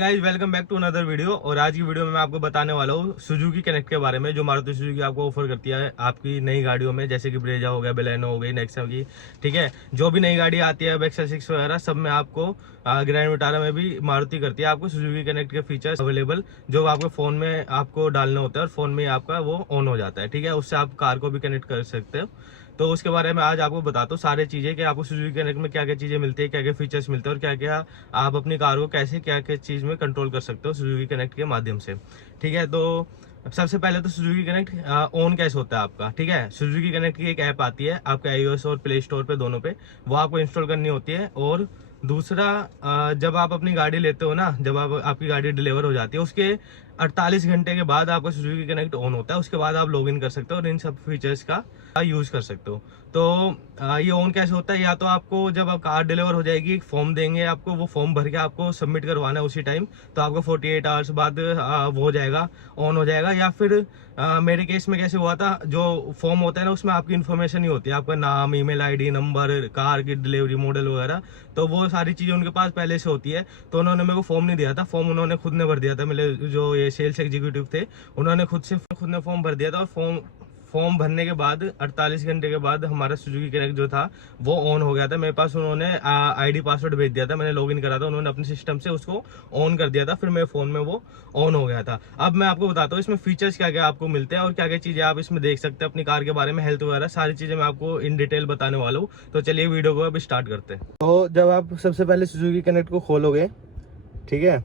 Guys, welcome back to another video. और आज की वीडियो में मैं आपको बताने वाला हूँ सुजुकी कनेक्ट के बारे में, जो मारुति सुजुकी आपको ऑफर करती है आपकी नई गाड़ियों में, जैसे कि ब्रेजा हो गया, बेलेनो हो गई, नेक्सा की। ठीक है, जो भी नई गाड़ी आती है एक्सेल 6 वगैरह सब में आपको ग्रैंड विटारा में भी मारुति करती है आपको सुजुकी कनेक्ट के फीचर्स अवेलेबल, जो आपको फोन में आपको डालना होता है और फोन में आपका वो ऑन हो जाता है। ठीक है, उससे आप कार को भी कनेक्ट कर सकते हो। तो उसके बारे में आज आपको बताता हूँ सारी चीजें कि आपको सुजुकी कनेक्ट में क्या क्या चीजें मिलती है, क्या क्या फीचर्स मिलते हैं और क्या क्या आप अपनी कार को कैसे क्या क्या चीज में कंट्रोल कर सकते हो सुजुकी कनेक्ट के माध्यम से। ठीक है, तो सबसे पहले तो सुजुकी कनेक्ट ऑन कैसे होता है आपका। ठीक है, सुजुकी कनेक्ट की एक ऐप आती है आपके iOS और प्ले स्टोर पे, दोनों पे वो आपको इंस्टॉल करनी होती है। और दूसरा, जब आप अपनी गाड़ी लेते हो ना, जब आपकी गाड़ी डिलीवर हो जाती है उसके 48 घंटे के बाद आपका सुजुकी कनेक्ट ऑन होता है। उसके बाद आप लॉग इन कर सकते हो और इन सब फीचर्स का यूज कर सकते हो। तो ये ऑन कैसे होता है, या तो आपको जब आप कार डिलीवर हो जाएगी एक फॉर्म देंगे आपको, वो फॉर्म भर के आपको सबमिट करवाना है उसी टाइम, तो आपको 48 आवर्स बाद वो हो जाएगा, ऑन हो जाएगा। या फिर मेरे केस में कैसे हुआ था, जो फॉर्म होता है ना उसमें आपकी इन्फॉर्मेशन ही होती है, आपका नाम, ईमेल आईडी, नंबर, कार की डिलीवरी मॉडल वगैरह, तो वो सारी चीजें उनके पास पहले से होती है। तो उन्होंने मेरे को फॉर्म नहीं दिया था, फॉर्म उन्होंने खुद ने भर दिया था। मेरे जो ये सेल्स एग्जीक्यूटिव थे उन्होंने खुद ने फॉर्म भर दिया था। और फॉर्म भरने के बाद 48 घंटे के बाद हमारा सुजुकी कनेक्ट जो था वो ऑन हो गया था मेरे पास। उन्होंने आईडी पासवर्ड भेज दिया था, मैंने लॉगिन करा था, उन्होंने अपने सिस्टम से उसको ऑन कर दिया था, फिर मेरे फोन में वो ऑन हो गया था। अब मैं आपको बताता हूँ इसमें फीचर्स क्या क्या आपको मिलते हैं और क्या क्या चीजें आप इसमें देख सकते हैं अपनी कार के बारे में, हेल्थ वगैरह सारी चीजें मैं आपको इन डिटेल बताने वाला हूँ। तो चलिए वीडियो को अब स्टार्ट करते हैं। तो जब आप सबसे पहले सुजुकी कनेक्ट को खोलोगे, ठीक है,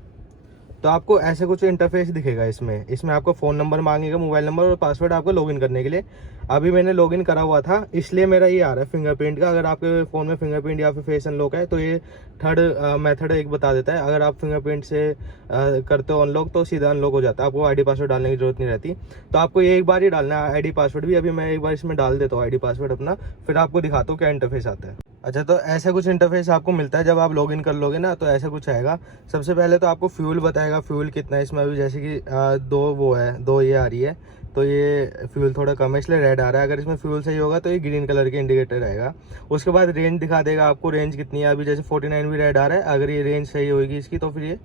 तो आपको ऐसे कुछ इंटरफेस दिखेगा। इसमें आपको फ़ोन नंबर मांगेगा, मोबाइल नंबर और पासवर्ड आपको लॉगिन करने के लिए। अभी मैंने लॉगिन करा हुआ था इसलिए मेरा ये आ रहा है फिंगरप्रिंट का। अगर आपके फ़ोन में फिंगरप्रिंट या फिर फेस अनलॉक है तो ये थर्ड मेथड एक बता देता है। अगर आप फिंगरप्रिंट से करते हो अनलॉक तो सीधा अनलॉक हो जाता है, आपको आईडी पासवर्ड डालने की जरूरत नहीं रहती। तो आपको ये एक बार ही डालना है आईडी पासवर्ड भी। अभी मैं एक बार इसमें डाल देता हूँ आईडी पासवर्ड अपना, फिर आपको दिखाता हूँ क्या इंटरफेस आता है। अच्छा, तो ऐसा कुछ इंटरफेस आपको मिलता है जब आप लॉगिन कर लोगे ना, तो ऐसा कुछ आएगा। सबसे पहले तो आपको फ्यूल बताएगा, फ्यूल कितना है इसमें। अभी जैसे कि दो ये आ रही है, तो ये फ्यूल थोड़ा कम है इसलिए रेड आ रहा है। अगर इसमें फ्यूल सही होगा तो ये ग्रीन कलर के इंडिकेटर आएगा। उसके बाद रेंज दिखा देगा आपको, रेंज कितनी है। अभी जैसे 49 भी रेड आ रहा है, अगर ये रेंज सही होगी इसकी तो फिर ये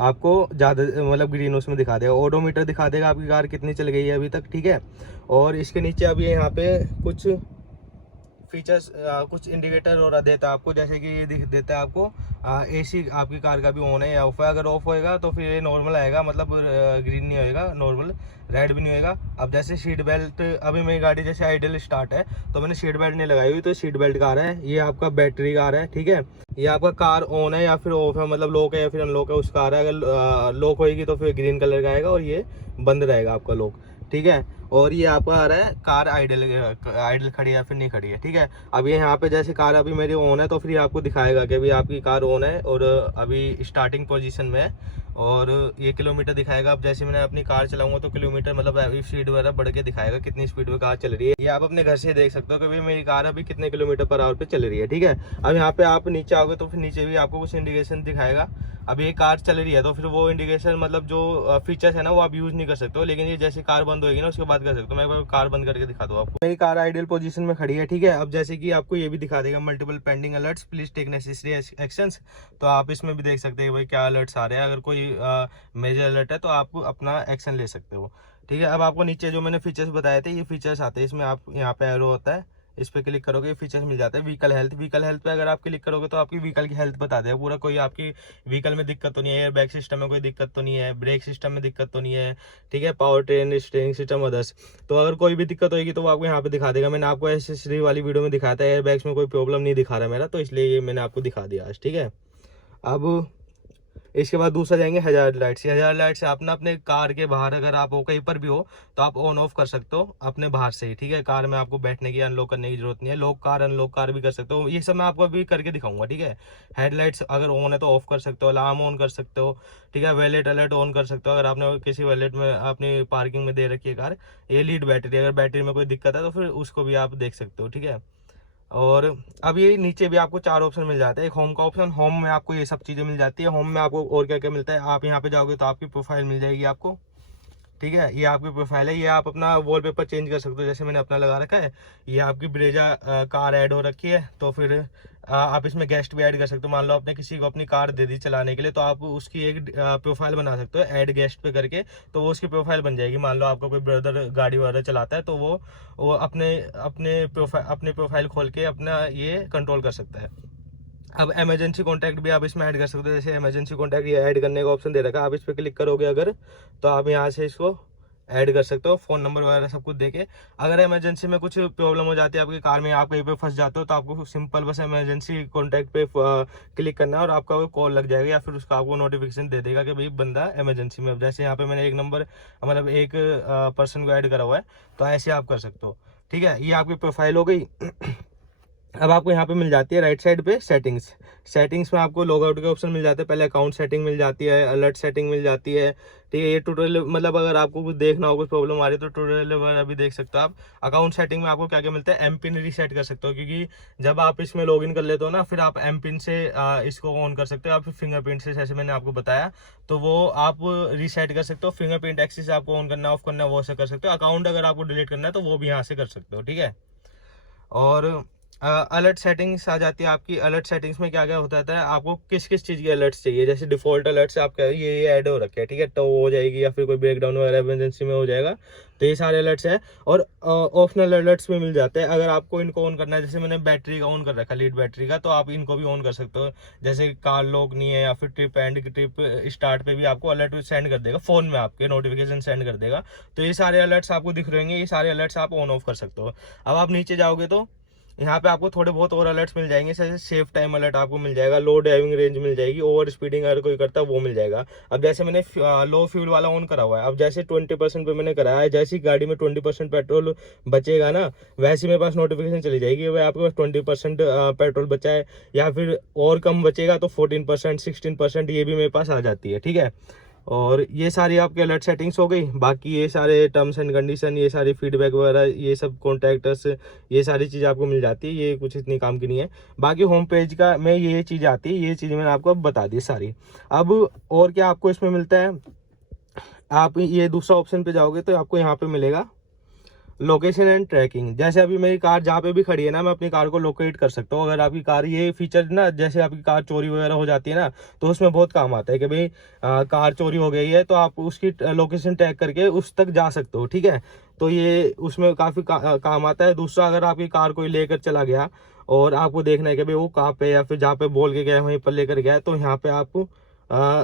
आपको ज़्यादा मतलब ग्रीन उसमें दिखा देगा। ओडोमीटर दिखा देगा आपकी कार कितनी चल गई है अभी तक। ठीक है, और इसके नीचे अभी यहाँ पे कुछ फीचर्स, कुछ इंडिकेटर और देता है आपको, जैसे कि ये दिख देता है आपको एसी आपकी कार का भी ऑन है या ऑफ है। अगर ऑफ होएगा तो फिर ये नॉर्मल आएगा, मतलब ग्रीन नहीं होएगा, नॉर्मल, रेड भी नहीं होएगा। अब जैसे सीट बेल्ट, अभी मेरी गाड़ी जैसे आइडल स्टार्ट है तो मैंने सीट बेल्ट नहीं लगाई हुई, तो सीट बेल्ट का आ रहा है। ये आपका बैटरी का आ रहा है। ठीक है, ये आपका कार ऑन है या फिर ऑफ है, मतलब लॉक है या फिर अनलॉक है, उसका आ रहा है। अगर लॉक होएगी तो फिर ग्रीन कलर का आएगा और ये बंद रहेगा आपका लॉक। ठीक है, और ये आपका आ रहा है कार आइडल खड़ी है या फिर नहीं खड़ी है। ठीक है, अब ये यहाँ पे जैसे कार अभी मेरी ऑन है तो फिर आपको दिखाएगा कि अभी आपकी कार ऑन है और अभी स्टार्टिंग पोजीशन में है, और ये किलोमीटर दिखाएगा। अब जैसे मैंने अपनी कार चलाऊंगा तो किलोमीटर मतलब स्पीड वगैरह बढ़ के दिखाएगा कितनी स्पीड में कार चल रही है। ये आप अपने घर से देख सकते हो कि भाई मेरी कार अभी कितने किलोमीटर पर आवर पे चल रही है। ठीक है, अब यहाँ पे आप नीचे आओगे तो फिर नीचे भी आपको कुछ इंडिकेशन दिखाएगा। अब ये कार चल रही है तो फिर वो इंडिकेशन मतलब जो फीचर्स है ना वो आप यूज नहीं कर सकते हो, लेकिन ये जैसे कार बंद होगी ना उसके बाद कर सकते हो। मैं कार बंद करके दिखा दूँ आपको। मेरी कार आइडियल पोजीशन में खड़ी है। ठीक है, अब जैसे कि आपको ये भी दिखा देगा multiple pending alerts, please take necessary actions. तो आप इसमें भी देख सकते हैं भाई क्या अलर्ट्स आ रहे हैं। अगर कोई मेजर अलर्ट है तो आप अपना एक्शन ले सकते हो। ठीक है, अब आपको नीचे जो मैंने फीचर्स बताए थे ये फीचर्स आते हैं। इसमें आप यहाँ पे एरो होता है, इस पे क्लिक करोगे फीचर्स मिल जाते हैं। व्हीकल हेल्थ पे अगर आप क्लिक करोगे तो आपकी व्हीकल की हेल्थ बता देगा पूरा। कोई आपकी व्हीकल में दिक्कत तो नहीं है, एयरबैग सिस्टम में कोई दिक्कत तो नहीं है, ब्रेक सिस्टम में दिक्कत तो नहीं है। ठीक है, power train, steering system, others. तो अगर कोई भी दिक्कत होगी तो वो आपको यहाँ पे दिखा देगा। मैंने आपको एसेसरी वाली वीडियो में दिखाया था, एयरबैग्स में कोई प्रॉब्लम नहीं दिखा रहा मेरा, तो इसलिए ये मैंने आपको दिखा दिया आज। ठीक है, अब इसके बाद दूसरा जाएंगे हजार्ड लाइट्स। हजार्ड लाइट्स आप ना अपने कार के बाहर अगर आप हो कहीं पर भी हो तो आप ऑन ऑफ कर सकते हो अपने बाहर से ही। ठीक है, कार में आपको बैठने की अनलॉक करने की जरूरत नहीं है, लॉक कार अनलॉक कार भी कर सकते हो। ये सब मैं आपको अभी करके दिखाऊंगा। ठीक है, हेडलाइट्स अगर ऑन है तो ऑफ कर सकते हो, अलार्म ऑन कर सकते हो। ठीक है, वैलेट अलर्ट ऑन कर सकते हो अगर आपने किसी वैलेट में अपनी पार्किंग में दे रखी है कार। ये लीड बैटरी, अगर बैटरी में कोई दिक्कत है तो फिर उसको भी आप देख सकते हो। ठीक है, और अब ये नीचे भी आपको 4 ऑप्शन मिल जाते हैं। एक होम का ऑप्शन, होम में आपको ये सब चीज़ें मिल जाती है। होम में आपको और क्या क्या मिलता है, आप यहाँ पे जाओगे तो आपकी प्रोफाइल मिल जाएगी आपको। ठीक है, ये आपकी प्रोफाइल है, ये आप अपना वॉलपेपर चेंज कर सकते हो, जैसे मैंने अपना लगा रखा है। ये आपकी ब्रेजा कार ऐड हो रखी है, तो फिर आप इसमें गेस्ट भी ऐड कर सकते हो। मान लो आपने किसी को अपनी कार दे दी चलाने के लिए, तो आप उसकी एक प्रोफाइल बना सकते हो ऐड गेस्ट पे करके, तो वो उसकी प्रोफाइल बन जाएगी। मान लो आपका कोई ब्रदर गाड़ी वगैरह चलाता है, तो वो अपने अपने प्रोफाइल खोल के अपना ये कंट्रोल कर सकता है। अब इमरजेंसी कॉन्टैक्ट भी आप इसमें ऐड कर सकते हो, जैसे इमरजेंसी कॉन्टैक्ट ये ऐड करने का ऑप्शन दे रखा है, आप इस पर क्लिक करोगे अगर, तो आप यहाँ से इसको ऐड कर सकते हो, फ़ोन नंबर वगैरह सब कुछ देके। अगर इमरजेंसी में कुछ प्रॉब्लम हो जाती है आपकी कार में, आप कहीं पे फंस जाते हो, तो आपको सिंपल बस इमरजेंसी कॉन्टैक्ट पे क्लिक करना है और आपका वो कॉल लग जाएगा, या फिर उसका आपको नोटिफिकेशन दे देगा कि भाई बंदा इमरजेंसी में। अब जैसे यहाँ पे मैंने एक नंबर मतलब एक पर्सन को ऐड करा हुआ है, तो ऐसे आप कर सकते हो। ठीक है, ये आपकी प्रोफाइल हो गई। अब आपको यहाँ पे मिल जाती है राइट साइड पे सेटिंग्स। सेटिंग्स में आपको लॉग आउट के ऑप्शन मिल जाते हैं। पहले अकाउंट सेटिंग मिल जाती है, अलर्ट सेटिंग मिल जाती है। ठीक है, ये ट्यूटोरियल मतलब अगर आपको कुछ देखना हो, कुछ प्रॉब्लम आ रही है, तो ट्यूटोरियल वगैरह भी देख सकते हो आप। अकाउंट सेटिंग में आपको क्या क्या मिलता है, एम पिन रीसेट कर सकते हो, क्योंकि जब आप इसमें लॉग इन कर लेते हो ना, फिर आप एम पिन से इसको ऑन कर सकते हो, आप फिंगरप्रिंट से, जैसे मैंने आपको बताया, तो वो आप रीसेट कर सकते हो। फिंगरप्रिंट एक्सेस आपको ऑन करना ऑफ करना वो से कर सकते हो। अकाउंट अगर आपको डिलीट करना है, तो वो भी यहाँ से कर सकते हो। ठीक है, और अलर्ट सेटिंग्स आ जाती है आपकी। अलर्ट सेटिंग्स में क्या क्या होता है, आपको किस किस चीज़ की अलर्ट्स चाहिए, जैसे डिफॉल्ट अलर्ट्स आपका ये ऐड हो रखे हैं। ठीक है, तो वो हो जाएगी, या फिर कोई ब्रेकडाउन वगैरह इमरजेंसी में हो जाएगा, तो ये सारे अलर्ट्स हैं। और ऑप्शनल अलर्ट्स भी मिल जाते हैं, अगर आपको इनको ऑन करना है। जैसे मैंने बैटरी का ऑन कर रखा है, लीड बैटरी का, तो आप इनको भी ऑन कर सकते हो। जैसे कार लॉक नहीं है, या फिर ट्रिप स्टार्ट पे भी आपको अलर्ट सेंड कर देगा, फ़ोन में आपके नोटिफिकेशन सेंड कर देगा। तो ये सारे अलर्ट्स आपको दिख रहे होंगे, ये सारे अलर्ट्स आप ऑन ऑफ कर सकते हो। अब आप नीचे जाओगे तो यहाँ पे आपको थोड़े बहुत और अलर्ट्स मिल जाएंगे, जैसे सेफ टाइम अलर्ट आपको मिल जाएगा, लो ड्राइविंग रेंज मिल जाएगी, ओवर स्पीडिंग अगर कोई करता है वो मिल जाएगा। अब जैसे मैंने लो फ्यूल वाला ऑन करा हुआ है, अब जैसे 20% पे मैंने कराया है, जैसी गाड़ी में 20% पेट्रोल बचेगा ना, वैसे मेरे पास नोटिफिकेशन चली जाएगी, भाई आपके पास 20% पेट्रोल बचा है, या फिर और कम बचेगा तो 14% 16% ये भी मेरे पास आ जाती है। ठीक है, और ये सारी आपके अलर्ट सेटिंग्स हो गई। बाकी ये सारे टर्म्स एंड कंडीशन, ये सारी फीडबैक वगैरह, ये सब कॉन्टैक्टस, ये सारी चीज़ आपको मिल जाती है, ये कुछ इतनी काम की नहीं है। बाकी होम पेज का में ये चीज़ आती है, ये चीज़ें मैंने आपको अब बता दी सारी। अब और क्या आपको इसमें मिलता है, आप ये दूसरा ऑप्शन पे जाओगे तो आपको यहाँ पे मिलेगा लोकेशन एंड ट्रैकिंग। जैसे अभी मेरी कार जहाँ पे भी खड़ी है ना, मैं अपनी कार को लोकेट कर सकता हूँ। अगर आपकी कार ये फीचर ना, जैसे आपकी कार चोरी वगैरह हो जाती है ना, तो उसमें बहुत काम आता है कि भाई कार चोरी हो गई है, तो आप उसकी लोकेशन टैग करके उस तक जा सकते हो। ठीक है, तो ये उसमें काफ़ी काम आता है। दूसरा, अगर आपकी कार कोई लेकर चला गया और आपको देखना है कि भाई वो कहाँ पे, या फिर जहाँ पे बोल के गया वहीं पर लेकर गया, तो यहाँ पे आप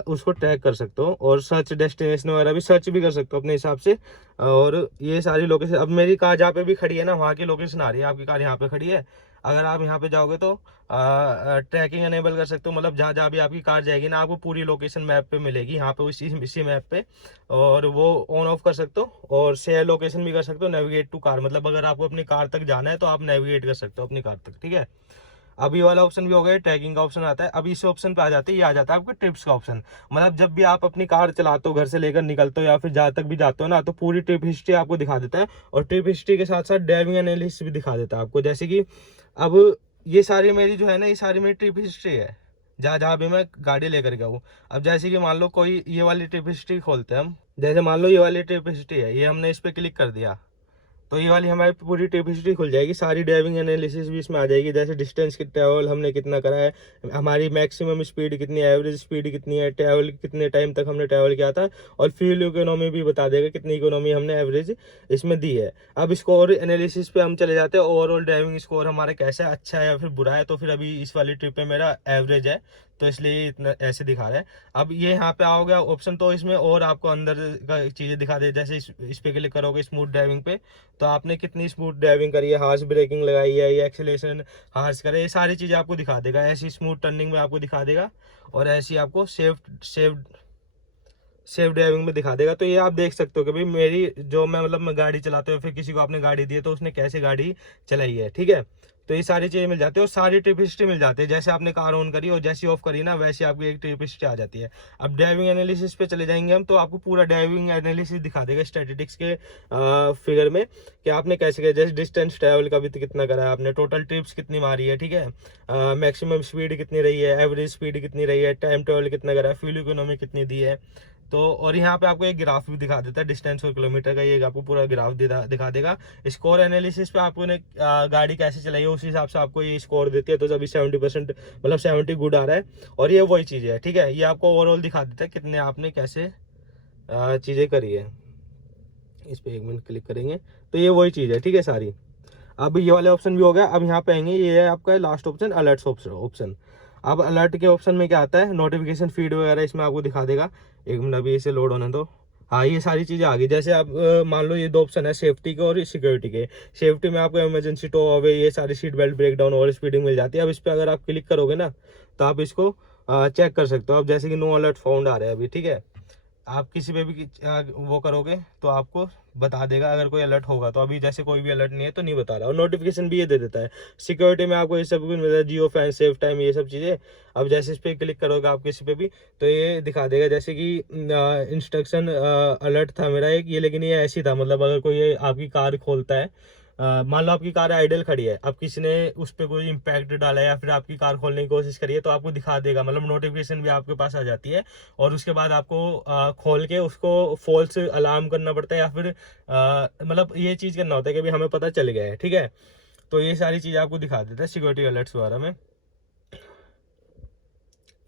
उसको टैग कर सकते हो, और सर्च डेस्टिनेशन वगैरह भी सर्च भी कर सकते हो अपने हिसाब से। और ये सारी लोकेशन, अब मेरी कार जहाँ पे भी खड़ी है ना, वहाँ की लोकेशन आ रही है। आपकी कार यहाँ पे खड़ी है, अगर आप यहाँ पे जाओगे तो ट्रैकिंग अनेबल कर सकते हो, मतलब जहाँ जहाँ भी आपकी कार जाएगी ना, आपको पूरी लोकेशन मैप पे मिलेगी, यहाँ पे इसी मैप पे, और वो ऑन ऑफ कर सकते हो। और शेयर लोकेशन भी कर सकते हो, नेविगेट टू कार, मतलब अगर आपको अपनी कार तक जाना है तो आप नेविगेट कर सकते हो अपनी कार तक। ठीक है, अभी वाला ऑप्शन भी हो गया, ट्रैकिंग का ऑप्शन आता है। अभी इस ऑप्शन पे आ जाते हैं, ये आ जाता है आपके ट्रिप्स का ऑप्शन। मतलब जब भी आप अपनी कार चलाते हो, घर से लेकर निकलते हो, या फिर जहाँ तक भी जाते हो ना, तो पूरी ट्रिप हिस्ट्री आपको दिखा देता है, और ट्रिप हिस्ट्री के साथ साथ ड्राइविंग एनालिसिस भी दिखा देता है आपको। जैसे कि अब ये सारी मेरी जो है ना, ये सारी मेरी ट्रिप हिस्ट्री है, जहाँ जहाँ भी मैं गाड़ी लेकर गया हूँ। अब जैसे कि मान लो कोई ये वाली ट्रिप हिस्ट्री खोलते हैं हम, जैसे मान लो ये वाली ट्रिप हिस्ट्री है, ये हमने इस पर क्लिक कर दिया, तो ये वाली हमारी पूरी ट्रिप हिस्ट्री खुल जाएगी, सारी ड्राइविंग एनालिसिस भी इसमें आ जाएगी। जैसे डिस्टेंस की ट्रैवल हमने कितना करा है, हमारी मैक्सिमम स्पीड कितनी है, एवरेज स्पीड कितनी है, ट्रैवल कितने टाइम तक हमने ट्रैवल किया था, और फ्यूल इकोनॉमी भी बता देगा कितनी इकोनॉमी हमने एवरेज इसमें दी है। अब स्कोर एनालिसिस पे हम चले जाते हैं, ओवरऑल ड्राइविंग स्कोर हमारा कैसा है, अच्छा है या फिर बुरा है। तो फिर अभी इस वाली ट्रिप पे मेरा एवरेज है, तो इसलिए इतना ऐसे दिखा रहा है। अब ये यहाँ पे आओगे ऑप्शन, तो इसमें और आपको अंदर का चीज़ें दिखा दे। जैसे इस पे क्लिक करोगे स्मूथ ड्राइविंग पे, तो आपने कितनी स्मूथ ड्राइविंग करी है, हार्श ब्रेकिंग लगाई है, या एक्सेलरेशन हार्श करे, ये सारी चीज़ें आपको दिखा देगा। ऐसी स्मूथ टर्निंग में आपको दिखा देगा, और ऐसी आपको सेफ ड्राइविंग में दिखा देगा। तो ये आप देख सकते हो कि भाई मेरी जो मैं गाड़ी चलाते हुए, फिर किसी को आपने गाड़ी दी है तो उसने कैसे गाड़ी चलाई है। ठीक है, तो ये सारी चीज़ें मिल जाती है, और सारी ट्रिप हिस्ट्री मिल जाती है। जैसे आपने कार ऑन करी और जैसी ऑफ करी ना, वैसे आपकी एक ट्रिप हिस्ट्री आ जाती है। अब ड्राइविंग एनालिसिस पे चले जाएंगे हम, तो आपको पूरा ड्राइविंग एनालिसिस दिखा देगा स्टैटिस्टिक्स के फिगर में, कि आपने कैसे किया। जैसे डिस्टेंस ट्रैवल का भी कितना करा है आपने, टोटल ट्रिप्स कितनी मारी है, ठीक है, मैक्सिमम स्पीड कितनी रही है, एवरेज स्पीड कितनी रही है, टाइम ट्रैवल कितना करा है, फ्यूल इकोनॉमी कितनी दी है, तो और यहाँ पे आपको एक ग्राफ भी दिखा देता है, डिस्टेंस और किलोमीटर का, ये आपको पूरा ग्राफ दिखा देगा। स्कोर एनालिसिस पे आपको ने गाड़ी कैसे चलाई है उस हिसाब से आपको ये स्कोर देती है। तो अभी 70% मतलब 70 गुड आ रहा है, और ये वही चीज़ है, ठीक है। ये आपको ओवरऑल दिखा देता है कितने आपने कैसे चीज़ें करी है। इस पर 1 मिनट क्लिक करेंगे तो ये वही चीज़ है, ठीक है सारी। अब ये वाले ऑप्शन भी हो गया। अब यहाँ पे आएंगे, ये है आपका लास्ट ऑप्शन, अलर्ट्स ऑप्शन। अब अलर्ट के ऑप्शन में क्या आता है, नोटिफिकेशन फीड वगैरह इसमें आपको दिखा देगा। 1 मिनट अभी इसे लोड होने दो। हाँ, ये सारी चीज़ें आ गई। जैसे आप मान लो ये 2 ऑप्शन है, सेफ्टी के और सिक्योरिटी के। सेफ्टी में आपको इमरजेंसी टो अवे, ये सारी सीट बेल्ट ब्रेकडाउन और स्पीडिंग मिल जाती है। अब इस पर अगर आप क्लिक करोगे ना तो आप इसको चेक कर सकते हो। अब जैसे कि नो अलर्ट फाउंड आ रहा है अभी, ठीक है। आप किसी पे भी वो करोगे तो आपको बता देगा अगर कोई अलर्ट होगा। तो अभी जैसे कोई भी अलर्ट नहीं है तो नहीं बता रहा, और नोटिफिकेशन भी ये दे देता है। सिक्योरिटी में आपको ये सब कुछ मिलता है, जियो फैन, सेफ टाइम, ये सब चीज़ें। अब जैसे इस पर क्लिक करोगे आप किसी पे भी तो ये दिखा देगा, जैसे कि इंस्ट्रक्शन अलर्ट था मेरा एक ये, लेकिन ये ऐसी था, मतलब अगर कोई ये आपकी कार खोलता है, मान लो आपकी कार आइडल खड़ी है, अब किसी ने उस पर कोई इम्पैक्ट डाला या फिर आपकी कार खोलने की कोशिश करी है तो आपको दिखा देगा, मतलब नोटिफिकेशन भी आपके पास आ जाती है। और उसके बाद आपको खोल के उसको फॉल्स अलार्म करना पड़ता है, या फिर मतलब ये चीज़ करना होता है कि भाई हमें पता चल गया है, ठीक है। तो ये सारी चीज़ आपको दिखा देता है सिक्योरिटी अलर्ट्स वगैरह में।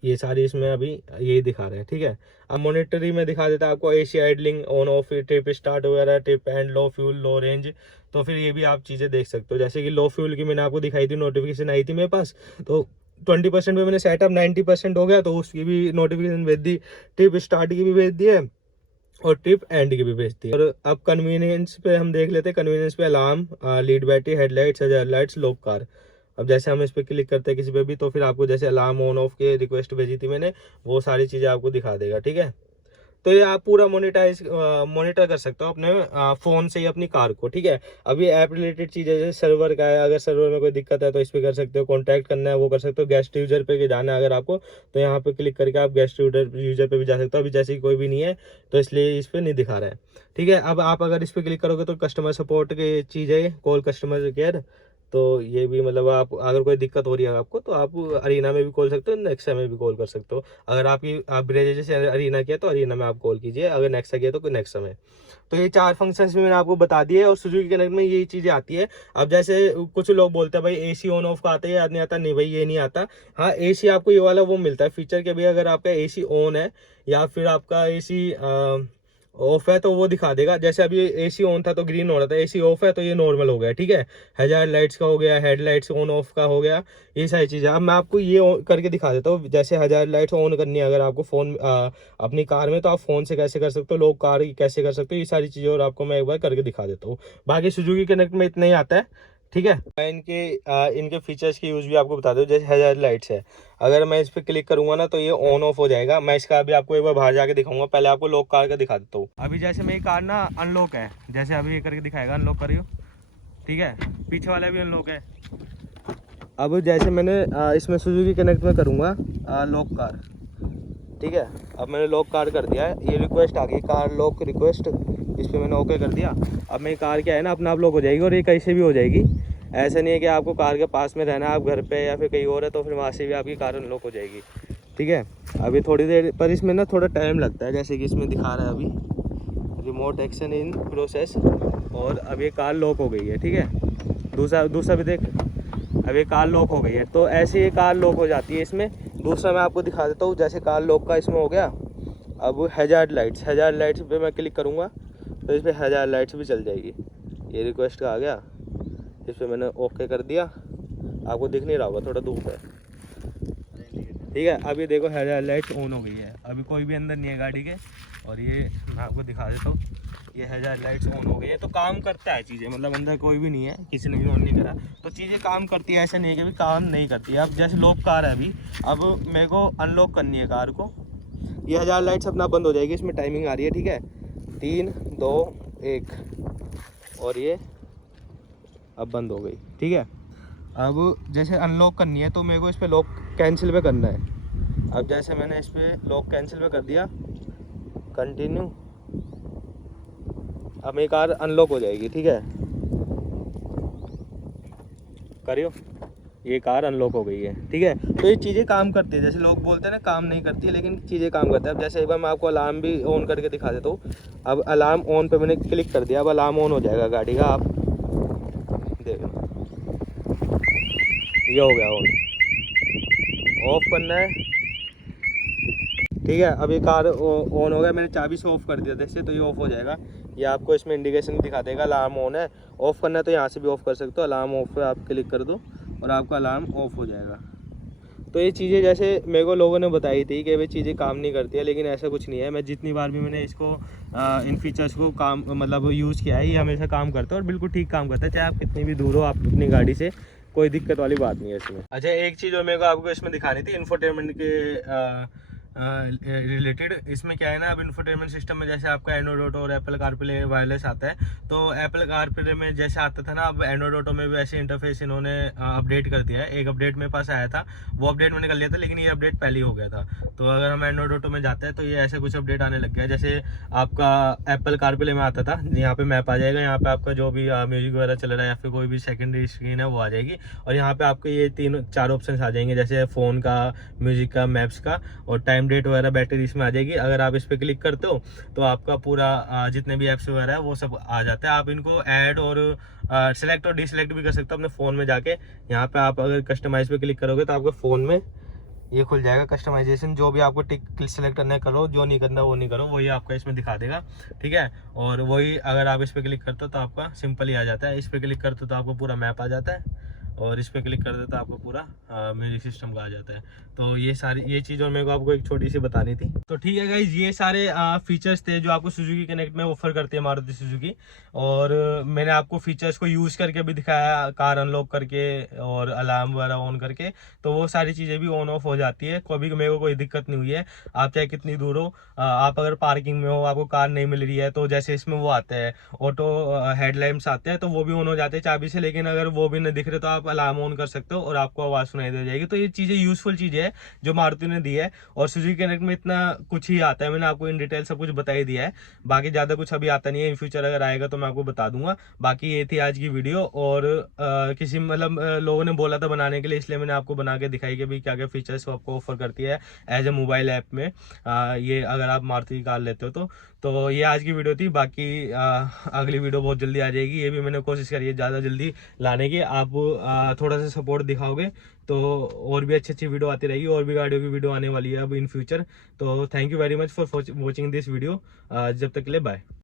ये सारी इसमें अभी यही दिखा रहे हैं, ठीक है। अब मॉनिटरी में दिखा देता है आपको AC idling on off, trip start वगैरह, trip end, low fuel, low range. तो फिर ये भी आप चीज़ें देख सकते हो। जैसे कि लो फ्यूल की मैंने आपको दिखाई थी, नोटिफिकेशन आई थी मेरे पास, तो 20% पे मैंने सेटअप 90% हो गया तो उसकी भी नोटिफिकेशन भेज दी। ट्रिप स्टार्ट की भी भेज दी है और ट्रिप एंड की भी भेज दी है। और अब कन्वीनियंस पे हम देख लेते हैं। कन्वीनियंस पे alarm, lead battery, headlights, lights, lock car. अब जैसे हम इस पर क्लिक करते हैं किसी पे भी तो फिर आपको जैसे अलार्म ऑन ऑफ के रिक्वेस्ट भेजी थी मैंने, वो सारी चीज़ें आपको दिखा देगा, ठीक है। तो ये आप पूरा मॉनिटर कर सकते हो अपने फ़ोन से ही अपनी कार को, ठीक है। अब ये ऐप रिलेटेड चीज़ें जैसे सर्वर का है, अगर सर्वर में कोई दिक्कत है तो इस पर कर सकते हो। कॉन्टैक्ट करना है वो कर सकते हो। गेस्ट यूजर पे जाना है अगर आपको तो यहाँ पे क्लिक करके आप गेस्ट यूजर पे भी जा सकते हो। अभी जैसे कि कोई भी नहीं है तो इसलिए इस पर नहीं दिखा रहा है, ठीक है। अब आप अगर इस पर क्लिक करोगे तो कस्टमर सपोर्ट की चीज़ है, कॉल कस्टमर केयर। तो ये भी मतलब आप अगर कोई दिक्कत हो रही है आपको तो आप अरीना में भी कॉल सकते हो, नेक्सा में भी कॉल कर सकते हो। अगर आप ब्रेजा से अरीना किया तो अरीना में आप कॉल कीजिए, अगर नेक्सा किया तो नेक्सा में। तो ये 4 फंक्शंस भी मैंने आपको बता दिए, और सुजुकी कनेक्ट में यही चीज़ें आती है। अब जैसे कुछ लोग बोलते हैं भाई एसी ऑन ऑफ का आता है, याद नहीं आता, नहीं भाई ये नहीं आता। हाँ, एसी आपको ये वाला वो मिलता है फीचर के भाई अगर आपका एसी ऑन है या फिर आपका एसी ऑफ है तो वो दिखा देगा। जैसे अभी एसी ऑन था तो ग्रीन हो रहा था, एसी ऑफ है तो ये नॉर्मल हो गया, ठीक है। हजार लाइट्स का हो गया, हेडलाइट्स ऑन ऑफ का हो गया, ये सारी चीज़ें। अब मैं आपको ये करके दिखा देता हूँ। जैसे हजार लाइट्स ऑन करनी है अगर आपको फ़ोन अपनी कार में, तो आप फ़ोन से कैसे कर सकते हो, लोग कार कैसे कर सकते हो, ये सारी चीज़ें और आपको मैं एक बार करके दिखा देता हूँ। बाकी सुजुकी कनेक्ट में इतना ही आता है, ठीक है। मैं इनके फीचर्स की यूज़ भी आपको बता दूँ। जैसे हेडलाइट लाइट्स है, अगर मैं इस पर क्लिक करूंगा ना तो ये ऑन ऑफ हो जाएगा। मैं इसका अभी आपको एक बार बाहर जाके दिखाऊंगा, पहले आपको लॉक कार का दिखा देता हूँ। अभी जैसे मेरी कार ना अनलॉक है, जैसे अभी ये करके दिखाएगा, अनलॉक करियो, ठीक है। पीछे वाला भी अनलॉक है। अब जैसे मैंने इसमें सुजुकी कनेक्ट में करूँगा लॉक कार, ठीक है। अब मैंने लॉक कार कर दिया है, ये रिक्वेस्ट आ गई कार लॉक रिक्वेस्ट, इस पर मैंने ओके कर दिया। अब मेरी कार क्या है ना अपना आप लॉक हो जाएगी, और ये कहीं से भी हो जाएगी। ऐसा नहीं है कि आपको कार के पास में रहना है, आप घर पे या फिर कहीं और है तो फिर वहाँ से भी आपकी कार अनलॉक हो जाएगी, ठीक है। अभी थोड़ी देर पर इसमें ना थोड़ा टाइम लगता है, जैसे कि इसमें दिखा रहा है अभी रिमोट एक्शन इन प्रोसेस, और अब ये कार लॉक हो गई है, ठीक है। दूसरा भी देख, अब ये कार लॉक हो गई है, तो ऐसे ये कार लॉक हो जाती है इसमें। दूसरा मैं आपको दिखा देता हूँ, जैसे कार लॉक का इसमें हो गया। अब हैजार्ड लाइट्स पे मैं क्लिक करूँगा तो इस पर हैजार्ड लाइट्स भी चल जाएगी। ये रिक्वेस्ट का आ गया, इस पर मैंने ओके कर दिया। आपको दिख नहीं रहा होगा, थोड़ा धूप है, ठीक है। अभी देखो हैजार्ड लाइट्स ऑन हो गई है, अभी कोई भी अंदर नहीं है गाड़ी के। और ये मैं आपको दिखा देता हूँ, ये हैजार्ड लाइट्स ऑन हो गई है। तो काम करता है चीज़ें, मतलब अंदर कोई भी नहीं है, किसी ने भी ऑन नहीं करा तो चीज़ें काम करती है। ऐसा नहीं है कि भी काम नहीं करती है। अब जैसे लॉक कार है अभी, अब मेरे को अनलॉक करनी है कार को, ये हैजार्ड लाइट्स अपना बंद हो जाएगी। इसमें टाइमिंग आ रही है, ठीक है, 3 2 1, और ये अब बंद हो गई, ठीक है। अब जैसे अनलॉक करनी है तो मेरे को इस पर लॉक कैंसिल पे करना है। अब जैसे मैंने इस पर लॉक कैंसिल पे कर दिया, कंटिन्यू, अब मेरी कार अनलॉक हो जाएगी, ठीक है। करियो, ये कार अनलॉक हो गई है। ठीक है, तो ये चीज़ें काम करती है, जैसे लोग बोलते हैं ना काम नहीं करती है, लेकिन चीज़ें काम करती है। अब जैसे एक बार मैं आपको अलार्म भी ऑन करके दिखा देता हूँ। अब अलार्म ऑन पे मैंने क्लिक कर दिया, अब अलार्म ऑन हो जाएगा गाड़ी का। आप देखो ये हो गया ऑन। ऑफ करना है, ठीक है। अब ये कार ऑन हो गया, मैंने चाबी से ऑफ कर दिया जैसे, तो ये ऑफ हो जाएगा। ये आपको इसमें इंडिकेशन दिखा देगा अलार्म ऑन है। ऑफ़ करना है तो यहाँ से भी ऑफ़ कर सकते हो, अलार्म ऑफ पे आप क्लिक कर दो और आपका अलार्म ऑफ हो जाएगा। तो ये चीज़ें जैसे मेरे को लोगों ने बताई थी कि ये चीज़ें काम नहीं करती है, लेकिन ऐसा कुछ नहीं है। मैं जितनी बार भी मैंने इसको इन फीचर्स को काम मतलब यूज़ किया है, ये हमेशा काम करता है और बिल्कुल ठीक काम करता है, चाहे आप कितनी भी दूर हो आप अपनी गाड़ी से, कोई दिक्कत वाली बात नहीं है इसमें। अच्छा, एक चीज़ और मेरे को आपको इसमें दिखानी थी इंफोटेनमेंट के रिलेटेड। इसमें क्या है ना, अब इंफोटेनमेंट सिस्टम में जैसे आपका एंड्रॉइड ऑटो और एप्पल कारप्ले वायरलेस आता है, तो एप्पल कारप्ले में जैसे आता था ना, अब एंड्रॉइड ऑटो में भी ऐसे इंटरफेस इन्होंने अपडेट कर दिया है। एक अपडेट मेरे पास आया था, वो अपडेट मैंने कर लिया था, लेकिन ये अपडेट पहले ही हो गया था। तो अगर हम एंड्रॉइड ऑटो में जाते हैं तो ये ऐसे कुछ अपडेट आने लग गया है। जैसे आपका एप्पल कारप्ले में आता था, यहाँ पे मैप आ जाएगा, यहाँ पे आपका जो भी म्यूजिक वगैरह चल रहा है या फिर कोई भी सेकेंडरी स्क्रीन है वो आ जाएगी, और यहाँ पे आपको ये 3-4 ऑप्शन आ जाएंगे, जैसे फ़ोन का, म्यूजिक का, मैप्स का और टाइम डेट वगैरह, बैटरी इसमें आ जाएगी। अगर आप इस पर क्लिक करते हो तो आपका पूरा जितने भी ऐप्स वगैरह है वो सब आ जाता है। आप इनको ऐड और सेलेक्ट और डिसलेक्ट भी कर सकते हो अपने फ़ोन में जाके। यहाँ पे आप अगर कस्टमाइज पे क्लिक करोगे तो आपके फ़ोन में ये खुल जाएगा कस्टमाइजेशन, जो भी आपको टिक सेलेक्ट करना है करो, जो नहीं करना वो नहीं करो, वही आपका इसमें दिखा देगा। ठीक है, और वही अगर आप इस पर क्लिक करते हो तो आपका सिंपल ही आ जाता है। इस पर क्लिक करते हो तो आपको पूरा मैप आ जाता है, और इस पर क्लिक कर देता तो आपको पूरा म्यूजिक सिस्टम का आ जाता है। तो ये सारी ये चीज़ और मेरे को आपको एक छोटी सी बतानी थी। तो ठीक है गाइज, ये सारे फीचर्स थे जो आपको सुजुकी कनेक्ट में ऑफर करती है मारुति सुजुकी, और मैंने आपको फीचर्स को यूज़ करके भी दिखाया, कार अनलॉक करके और अलार्म वगैरह ऑन करके। तो वो सारी चीज़ें भी ऑन ऑफ हो जाती है, कभी मेरे को कोई दिक्कत नहीं हुई है। आप चाहे कितनी दूर हो, आप अगर पार्किंग में हो, आपको कार नहीं मिल रही है, तो जैसे इसमें वो आता है ऑटो हेडलाइट्स आते हैं, तो वो भी ऑन हो जाते हैं चाबी से, लेकिन अगर वो भी नहीं दिख रहे तो आप अलार्म ऑन कर सकते हो और आपको आवाज़ सुनाई दे जाएगी। तो ये चीज़ें यूजफुल चीज़ें है जो मारुति ने दी है, और सुजुकी कनेक्ट में इतना कुछ ही आता है, मैंने आपको इन डिटेल सब कुछ बता ही दिया है। बाकी ज़्यादा कुछ अभी आता नहीं है, इन फ्यूचर अगर आएगा तो मैं आपको बता दूंगा। बाकी ये थी आज की वीडियो, और किसी मतलब लोगों ने बोला था बनाने के लिए, इसलिए मैंने आपको बना के दिखाई कि भाई क्या क्या फीचर्स आपको ऑफर करती है एज ए मोबाइल ऐप में, ये अगर आप मारुति की कार लेते हो तो ये आज की वीडियो थी। बाकी अगली वीडियो बहुत जल्दी आ जाएगी, ये भी मैंने कोशिश करी है ज़्यादा जल्दी लाने की। आप थोड़ा सा सपोर्ट दिखाओगे तो और भी अच्छी अच्छी वीडियो आती रहेगी, और भी गाड़ियों की वीडियो आने वाली है अब इन फ्यूचर। तो thank you very much for watching this video. जब तक के लिए बाय।